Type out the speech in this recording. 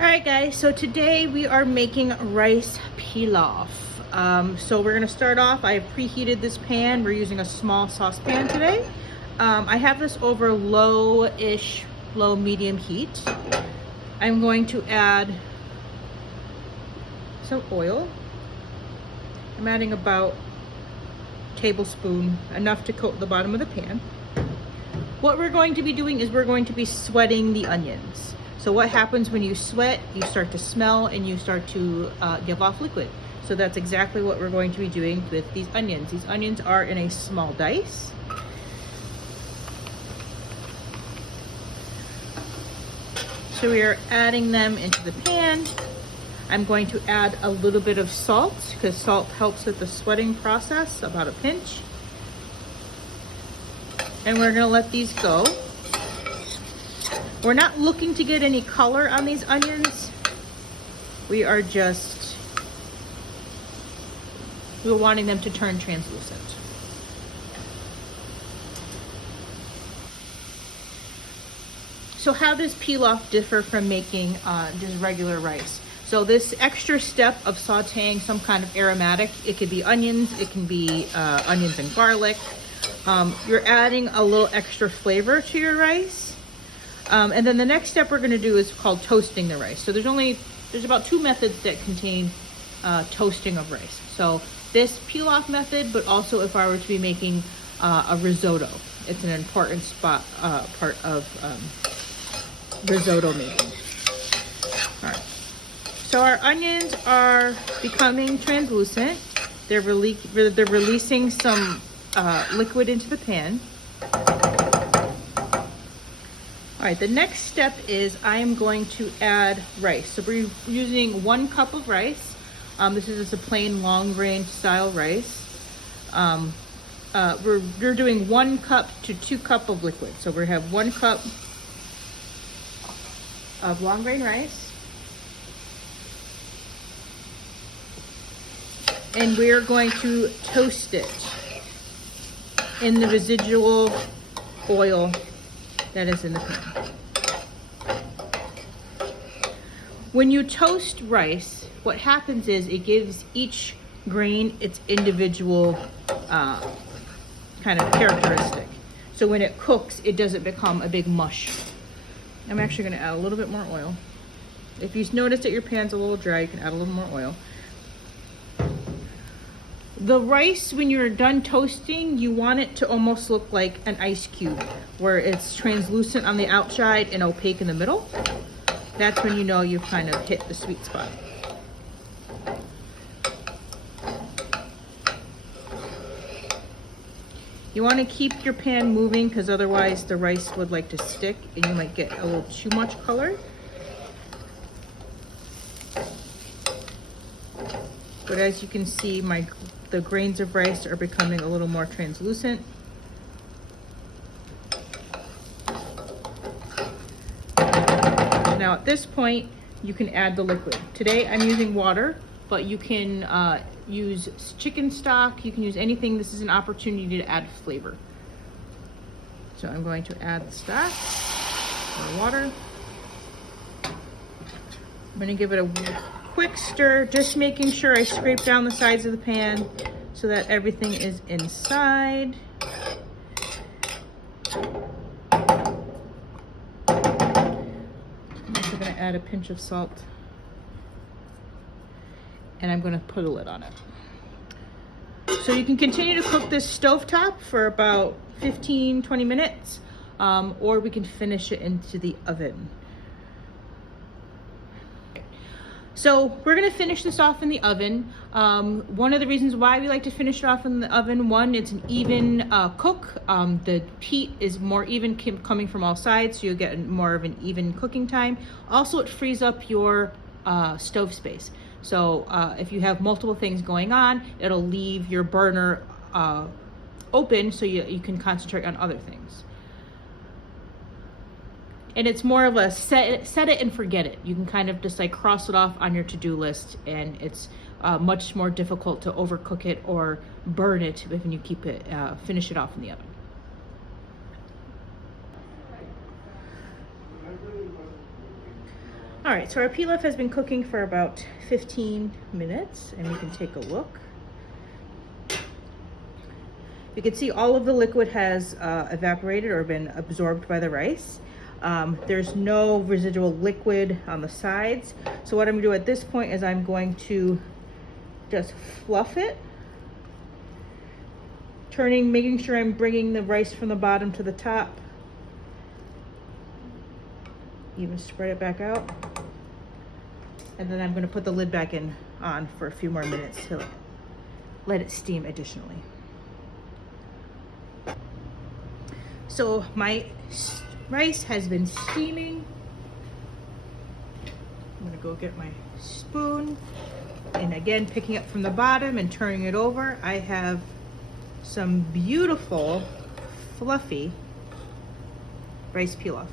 Alright guys, so today we are making rice pilaf. So we're going to start off. I have preheated this pan. We're using a small saucepan today. I have this over low medium heat. I'm going to add some oil. I'm adding about a tablespoon, enough to coat the bottom of the pan. What we're going to be doing is we're going to be sweating the onions. So what happens when you sweat, you start to smell and you start to give off liquid. So that's exactly what we're going to be doing with these onions. These onions are in a small dice. So we are adding them into the pan. I'm going to add a little bit of salt because salt helps with the sweating process, about a pinch. And we're gonna let these go. We're not looking to get any color on these onions. We're wanting them to turn translucent. So how does pilaf differ from making just regular rice? So this extra step of sauteing some kind of aromatic, it could be onions, it can be onions and garlic. You're adding a little extra flavor to your rice. And then the next step we're going to do is called toasting the rice. So there's about 2 methods that contain toasting of rice. So this pilaf method, but also if I were to be making a risotto, it's an important part of risotto making. All right. So our onions are becoming translucent. They're releasing some liquid into the pan. All right, the next step is I am going to add rice. So we're using 1 cup of rice. This is just a plain long grain style rice. We're doing 1 cup to 2 cup of liquid. So we have 1 cup of long grain rice. And we're going to toast it in the residual oil that is in the pan. When you toast rice, what happens is it gives each grain its individual kind of characteristic. So when it cooks, it doesn't become a big mush. I'm actually going to add a little bit more oil. If you notice that your pan's a little dry, you can add a little more oil. The rice, when you're done toasting, you want it to almost look like an ice cube, where it's translucent on the outside and opaque in the middle. That's when you know you've kind of hit the sweet spot. You want to keep your pan moving because otherwise the rice would like to stick and you might get a little too much color. But as you can see, the grains of rice are becoming a little more translucent. Now at this point, you can add the liquid. Today I'm using water, but you can use chicken stock, you can use anything. This is an opportunity to add flavor. So I'm going to add the stock, or water. I'm gonna give it a quick stir, just making sure I scrape down the sides of the pan so that everything is inside. I'm also going to add a pinch of salt, and I'm going to put a lid on it. So you can continue to cook this stovetop for about 15-20 minutes, or we can finish it into the oven. So we're gonna finish this off in the oven. One of the reasons why we like to finish it off in the oven, one, it's an even cook. The heat is more even coming from all sides, so you'll get more of an even cooking time. Also, it frees up your stove space. So if you have multiple things going on, it'll leave your burner open so you can concentrate on other things. And it's more of a set it and forget it. You can kind of just like cross it off on your to-do list, and it's much more difficult to overcook it or burn it when you keep it, finish it off in the oven. All right, so our pilaf has been cooking for about 15 minutes, and we can take a look. You can see all of the liquid has evaporated or been absorbed by the rice. There's no residual liquid on the sides. So what I'm gonna do at this point is I'm going to just fluff it, making sure I'm bringing the rice from the bottom to the top. Even spread it back out. And then I'm gonna put the lid back on for a few more minutes to let it steam additionally. So my rice has been steaming. I'm gonna go get my spoon. And again, picking up from the bottom and turning it over, I have some beautiful, fluffy rice pilaf.